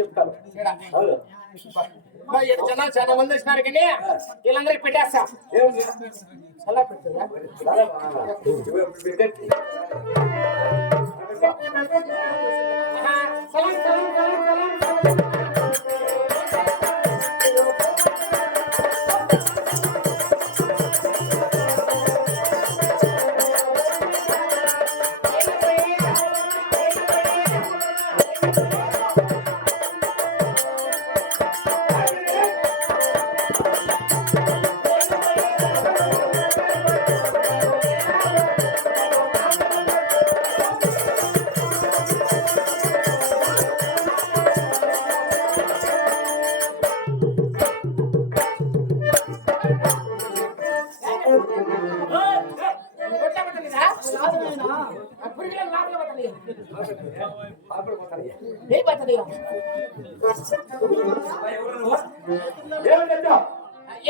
చెప్తాను. జనాలు చాలా మంది వచ్చినారు కానీ వీళ్ళందరికి పెట్టేస్తా. చాలా పెడతా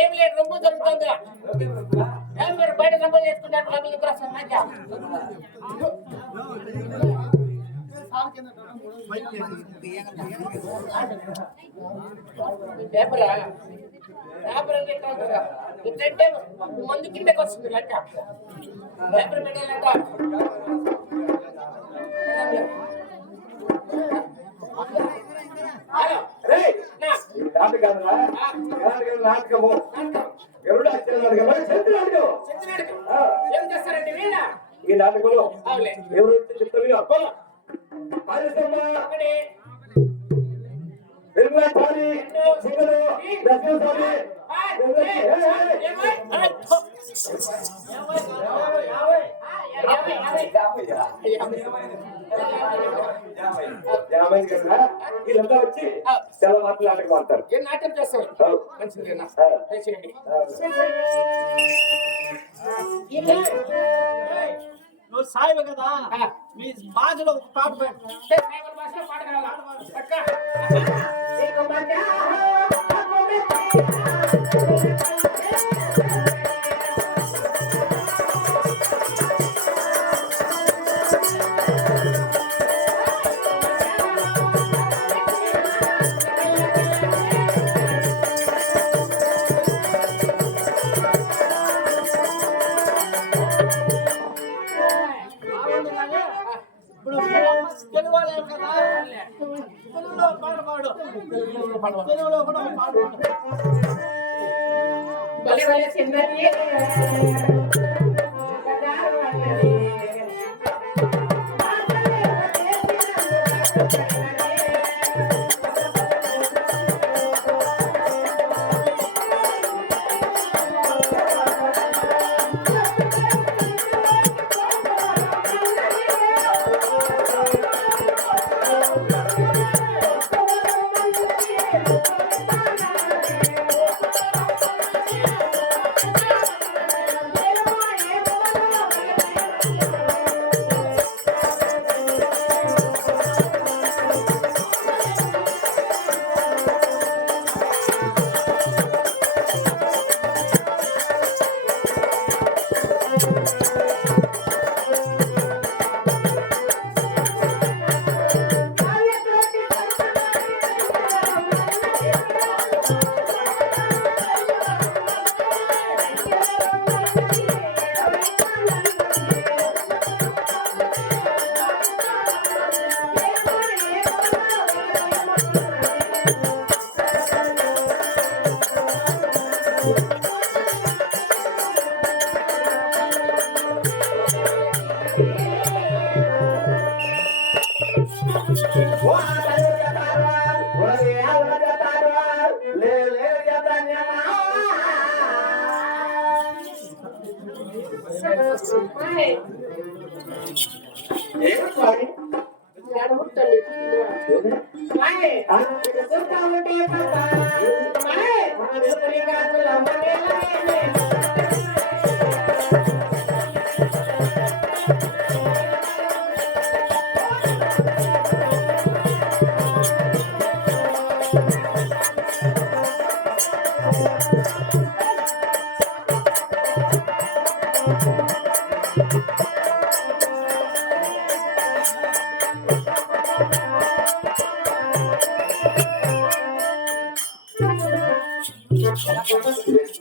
ఏమి లేదు, రొమ్ము దొరుకుతుంది. మీరు బయట రొమ్ము చేసుకున్నారు పేపరా పేపర్ అంటే మందు కిందకి వస్తుంది లెక్క. పేపర్ పెట్టాలంట నాటకము ఎవరు ఏం చేస్తారంటే వీళ్ళ ఈ నాటకంలో ఎవరు చెప్తారు వెలుగులాడి సింగలు దర్శనస్వామి వీళ్ళంతా వచ్చి చాలా మాటలు నాటకం ఆడతారు. ఏం నాట్యం చేస్తారు? మంచిదేనా? నువ్వు సాయివు కదా, మీ భాషలో ఒక పాట భాషలో పాట కావాలా? తెలుగులో కూడా పాట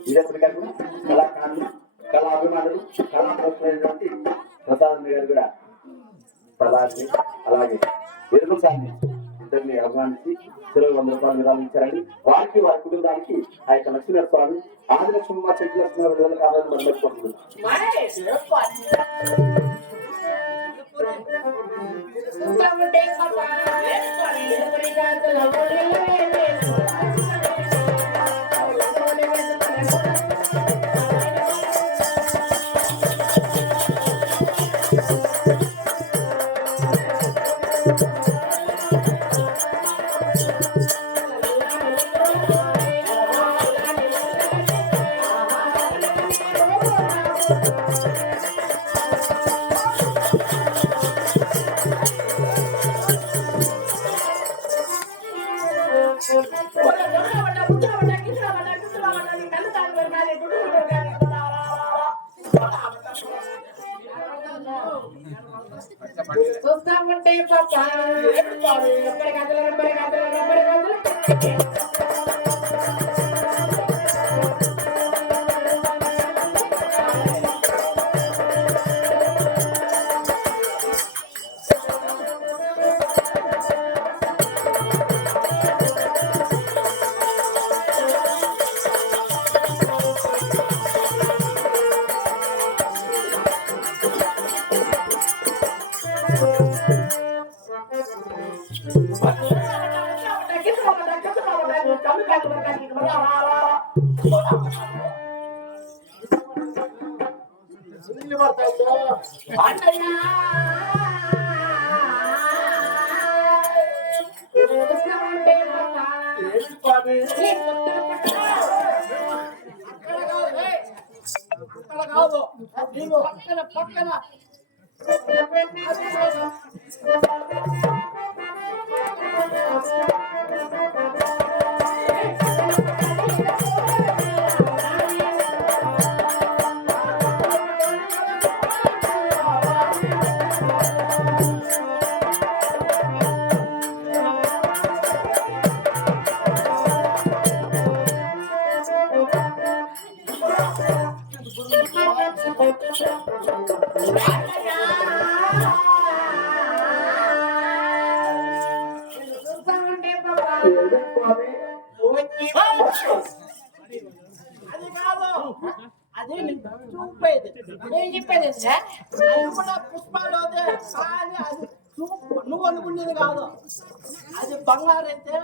ఇదెప్పటికీ కళాకారులు కళాభిమానులు కళా ప్రోత్సహించినటువంటి ప్రసాద్ గారు కూడా ప్రధాని అలాగే వెలుగుసాన్ని ఇద్దరిని అభిమానించి చెరువు 100 రూపాయలు విరాళం ఇచ్చారని వారికి వారి కుటుంబానికి ఆ యొక్క లక్ష్మీనరస్వామి ఆదిలక్ష్మమ్మ చెట్టు లక్ష్మీ రోజులు కావాలని మనం పెట్టుకుంటున్నాం. చూస్తామంటే పాపా పక్కన అది కాదు, అదే చూపేది. నేను చెప్పేది అది కూడా పుష్పాలు అదే, కానీ అది చూపు నువ్వు అనుకునేది కాదు. అది బంగారు అయితే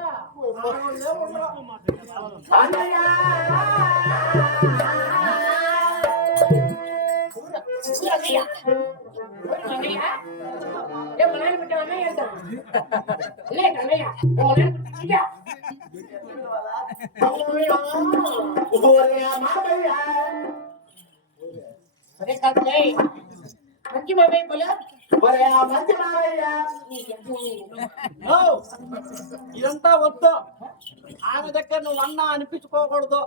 మంచి మామయ్య పోలే మంచి మామయ్య ఇదంతా వద్దు. ఆమె దగ్గర నువ్వు అన్నా అనిపించుకోకూడదు.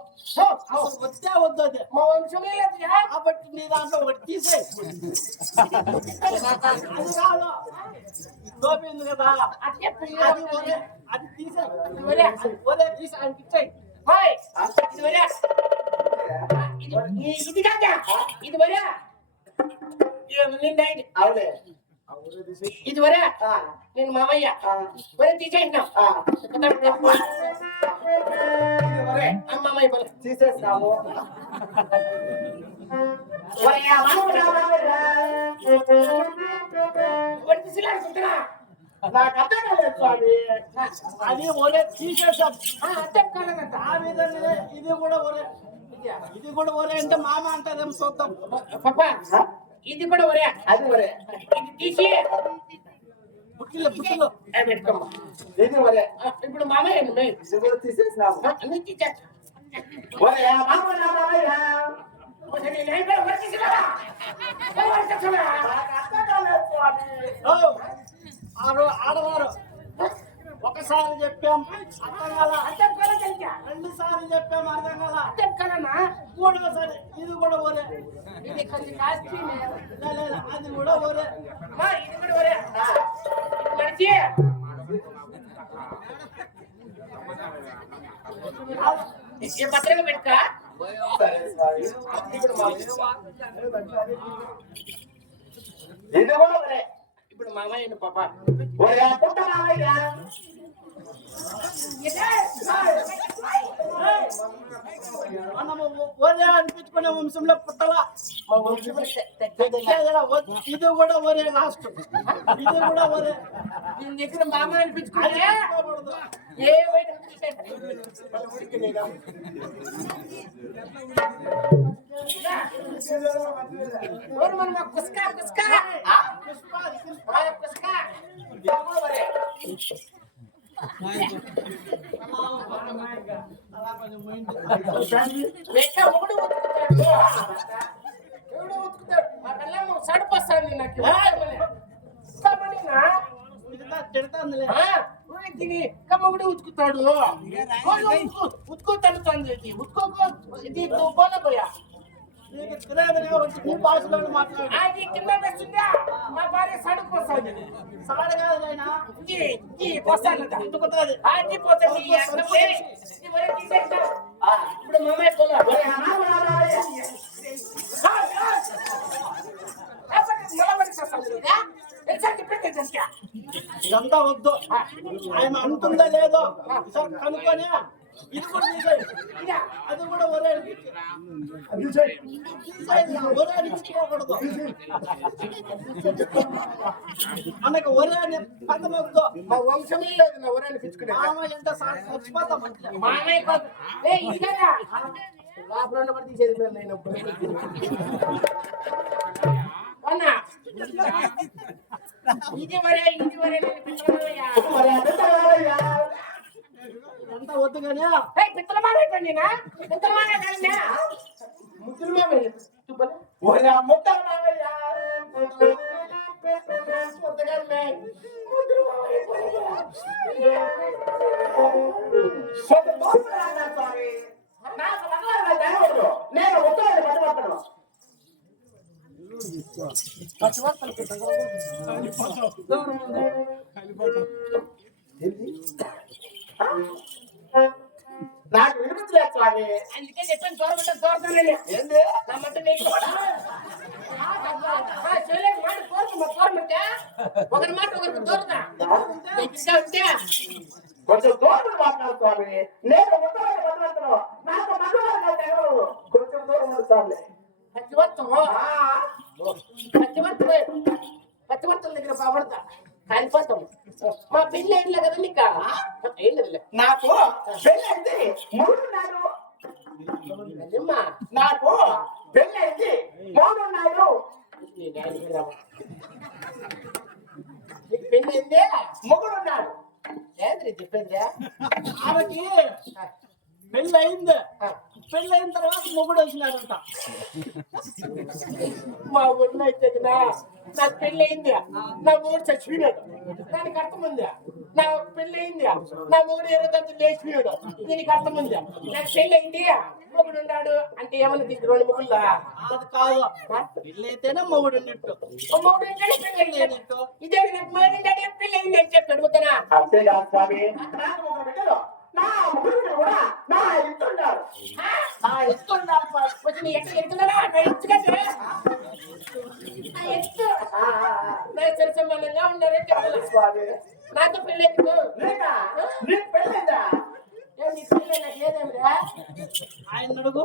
అసలు వద్దే వద్దు. అది మా వంశంలో లేదు కాబట్టి నీ దాంట్లో ఒకటి తీసేయి. అది కాదు, గోపింది కదా, అది ఒరే, అది తీసేయి. ఒరే తీసి ఆయనకి ఇచ్చేయి. ఇది కాదా ఇది వరే అవునే ఇది వరే నేను మామయ్య వరే తీసేసినా మామయ్య తీసేస్తాము. తీసిలాడుకుంటున్నా నాకు అర్థం కాలేదు స్వామి. అది ఒరే తీసేసాం. అర్థం కాలేదంట ఆ విధంగా ఇది కూడా ఒరే, ఇది కూడా ఒరే అంటే మామ అంటదేమో చూద్దాం. పాప ఇది కూడా ఒరే అది ఒరే, ఇది తీసి పుట్టిలో పుట్టిలో పెట్టుకోమ్మా. ఇది ఒరే, ఇప్పుడు మామయ్య ఇది కూడా తీసేసినాము. అన్ని తీసేస్తా ఒరే మామ నా మామయ్య. ఆడవారు ఒకసారి చెప్పాం అర్థం కాల, రెండు సార్లు చెప్పాం అర్థం కాల, మూడోసారి ఇది కూడా ఒరే, ఇది కొంచెం కాస్ట్లీ అది కూడా ఒరే, ఇది కూడా ఒరే మనిషి ఏ భద్రంగా పెట్టుకో. సరే స్వామి. ఇప్పుడు ఇది కూడా ఒరే. ఇప్పుడు మామయ్య పాప ఒరే పుట్ట మామయ్య. మనము ఒరే అనిపించుకునే వంశంలో పుట్టలా. మా వంశం ఇది కూడా ఒరే లాస్ట్. ఇది కూడా ఒరే. దీని దగ్గర మామ అనిపించుకుంటే ఏ వైపు మనం కుస్కా కుస్కా కుస్కా ఒకడు ఉతుకుతాడు మా పిల్లలు సడిపోస్తాను నాకు తిడతాందిలే. తిని కమ్మగుడు ఉతుకుతాడు ఉతుకు తడుతుంది ఉతుకోకు ఇది పోలే పోయా నీకు తెలియదులే, వచ్చి నీ భాషలో మాట్లాడు. అది కింద వేస్తుందా మా భార్య సడిపోస్తుంది సాడు కాదు నాయనా. పోస్తాను ఉతుకుతుంది. అది పోతుంది ఇప్పుడు మమ్మల్ని పోలే ఒరే మామయ్య. ఇదంతా వద్దు. ఆయన అంటుందా లేదో సార్ కనుక్కొని ఇది కూడా తీసేయి. అది కూడా ఒరే ఒరే అనిపించుకోకూడదు. మనకు ఒరే అని పదం వద్దు. మా వంశమే లేదు నా ఊరు అనిపించుకునే మామ ఎంత చచ్చిపోతాం అంటే. మామయ్య లోపల కూడా తీసేది నేను అన్నా ఇది వరే అంతా వద్దు కానీ పిత్తల మానేటండినా పిత్తల మానేటండి ముద్దులు మామయ్య ఒరే ముట్ట మామయ్య. నేను ఉత్తరాన్ని పట్టుబడతాను. నాకు వినిపించలేదు స్వామి. అందుకే చెప్పాను తోరమంటే ఏంది నా మట్ట తోరమంటే ఒకరి మాట ఒకరికి తోరుతా ఉంటే కొంచెం దూరం మాట్లాడు స్వామి. నేను ఉత్తరాన్ని పట్టుబడతాను. నాకు మగవాళ్ళు తెగలవు. కొంచెం దూరం ఉంటాను. పచ్చివర్తల దగ్గర బాబడతా కాలిపోతాం మా పెళ్లి ఏంలే కదా నీకు ఏం లేదులే నాకు పెళ్ళైంది 3 నాడు. నాకు పెళ్ళైంది 3 నాడు. నీకు పెళ్లి అయిందే 3 నాడు. ఏంద్రీ చెప్పేదిరా ఆమెకి పెళ్ళి అయింది. పెళ్ళి అయిన తర్వాత మొగుడు వచ్చినారంట. మా ఊళ్ళో అయితే కదా నాకు పెళ్లి అయింది నా మూడు చచ్చిపోయినాడు దానికి అర్థం ఉంది. నా పెళ్లి అయింది నా మూడు 20 లేచిపోయాడు దీనికి అర్థం ఉంది. నాకు పెళ్లి అయింది మొగుడు ఉన్నాడు అంటే ఏమన్నా తీసుకు 2 మొగుళ్ళా అది కాదు. పెళ్ళి అయితేనే మొగుడు ఉన్నట్టు. మొగుడు అంటే పెళ్లి అయింది ఇదే నాకు మారిందంటే పెళ్లి అయింది అని చెప్పి అడుగుతానా అంతేకాదు స్వామి. నాకు ఒక బిడ్డలు నా ముగ్గురు కూడా నా ఇస్తున్నారు. ఎత్తుకున్నాడు వచ్చి నీ ఎక్కడ ఎత్తున్నాడా నా ఎత్తుకంటే నా ఎత్తు నా సరసమానంగా ఉన్నారే చెప్పాలి స్వామి నాతో పెళ్లి ఎందుకు లేకా నీకు పెళ్ళైందా? నీ పెళ్లి నాకు లేదేమిరా ఆయన అడుగు.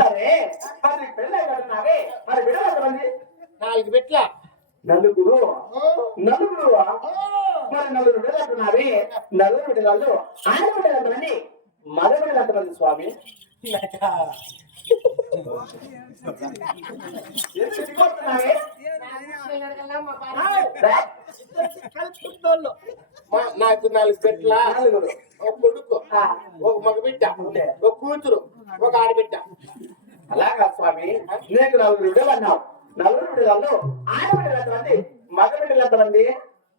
సరే మరి పెళ్ళై కడుతున్నావే మరి బిడ్డలు ఎంతమంది? 4 బిడ్డల నలుగురు. నలుగురువా? మరి 4 బిడ్డలు అంటున్నావే 4 బిడ్డలలో ఆడబిడ్డలు ఎంతమంది? మగ బిడ్డలు ఎంతమంది స్వామి? ఎందుకు సిగ్గుపడుతున్నావే? కలుపుకుంటోళ్ళు. నాకు 4 బిడ్డల నలుగురు. ఒక కొడుకు ఒక మగ బిడ్డ ఒక కూతురు ఒక ఆడబిడ్డ. అలాగా స్వామి. నీకు 4 బిడ్డలు అన్నావు. 4 బిడ్డలలో ఆడబిడ్డలు ఎంతమంది? మగ బిడ్డలు ఎంతమంది?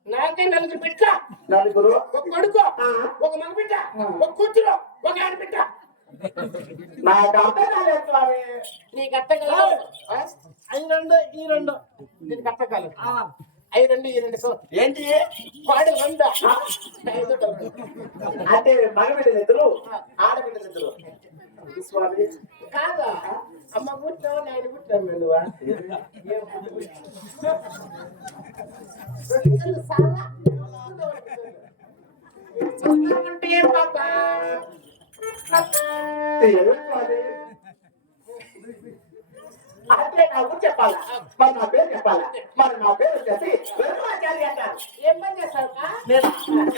నాకే 4 బిడ్డల నలుగురు. ఒక కొడుకు ఒక మగ బిడ్డ ఒక కూతురు ఒక ఆడబిడ్డ. నాకు అర్థం కాలేదు స్వామి. నీకు అర్థం కాదు అవి 2 ఈ 2. దీనికి అర్థం కాలేదు 5 2 ఈ 2 ఏంటి? వాడు 2 అంటే మగబిడ్డలు ఇద్దరు ఆడబిడ్డలు ఇద్దరు స్వామి కాదా అమ్మ పుట్టినావు నేను పుట్టినావు నువ్వా అంటే పాప అంటే నా ఊరు చెప్పాలా మరి నా పేరు చెప్పాలా మరి నా పేరు వచ్చేసి వెనుమాచారి అంటారు. ఏం పని చేస్తావు నేను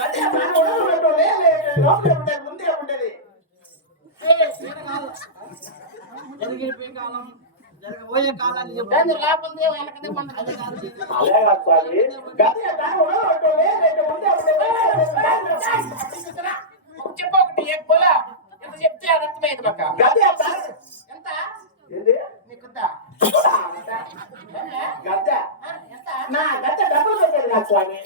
అదే మన ఊళ్ళో లోపలే ఉండేది ముందే ఉండేది. జరిగిపోయే కాలం జరగబోయే కాలాన్ని చెప్పు. దాని లాభం వెనకదే మన అలాగే స్వామి గదే మన ఊళ్ళో ముందే ఉండేది. చెప్పు ఒకటి ఏ పోలా ఎంత చెప్తే అది అర్థమైంది మాకు గదే ఎంత ఏంది నీకుందా గద్దె నా గద్దె డబ్బులు పెట్టారు కదా స్వామి.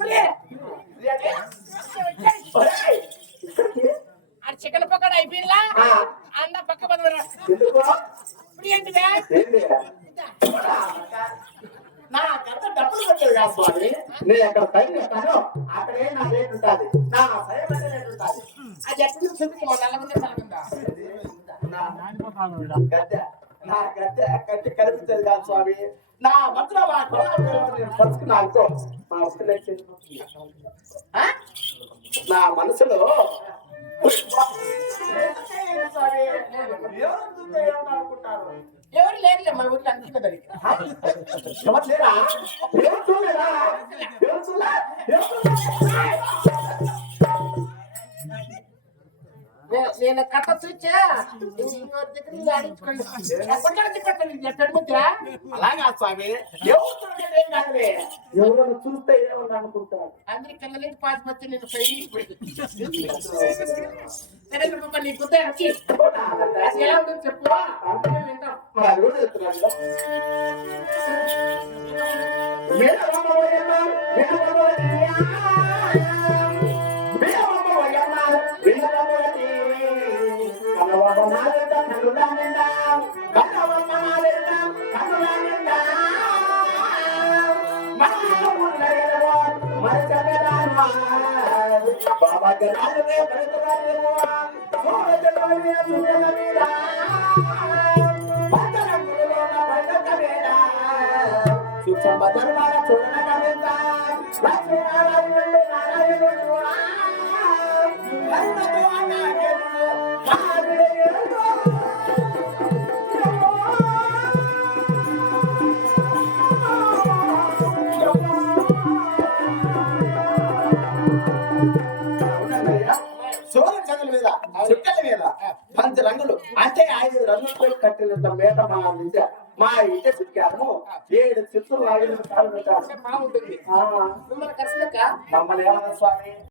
ఒరేయ్, అది చికెన్ పకోడా అయిపోయిందా ఆ. అన్న పక్క పదవరా ఎందుకు ఇప్పుడు ఏంటిదే ఏంది నా గద్దె డబ్బులు పెట్టారు కదా స్వామి. నేను ఎక్కడ సైన్ చేస్తానో అక్కడే నా రేట్ ఉంటుంది. నా సైన్ అనే రేట్ ఉంటుంది. అది ఎక్కడ నుంచి చూపించి మా నల్లగుండే తలకుందా గద్దె నా గద్దె కట్టి కనిపించేది కాదు స్వామి. నా మధ్యలో మా నేను పరుచుకున్నా అనుకో మా వస్తువులే ఆ? నా మనసులో స్వామి ఎవరు చూస్తే ఏమనుకుంటారు? ఎవరు లేరులే మన ఊరికి అందుకే దానికి ఎవరు లేరా? ఎవరు చూడలేదా? ఎవరు చూడలే? నేను కథ చూచా ఇంకోరి దగ్గర నుంచి ఆడించుకోండి ఎప్పటికీ పెట్టండి ఎక్కడిపోతా అలాగా స్వామి ఎవరు చూడలేదు ఏం కాదులే. ఎవరైనా చూస్తే ఏమని అనుకుంటారు? అందరి కళ్ళకి పాస్ వచ్చి నేను సరే నీ కుద్ద వచ్చి అది ఎలా ఉందో చెప్పు మేము వింటాం మరి అది కూడా చెప్తున్నాను కదా. బాబా జనాలనే సూర్యచంద్రుల మీద చుక్కల మీద పంచ రంగులు అంటే 5 రంగులతో కట్టినంత మేట మా ఇంటి చుట్టాము 7 చిత్తులు 5 కాళ్ళు పెట్టారు. బాగుంటుంది మిమ్మల్ని కలిసినాక మమ్మల్ని ఏమన్నా స్వామి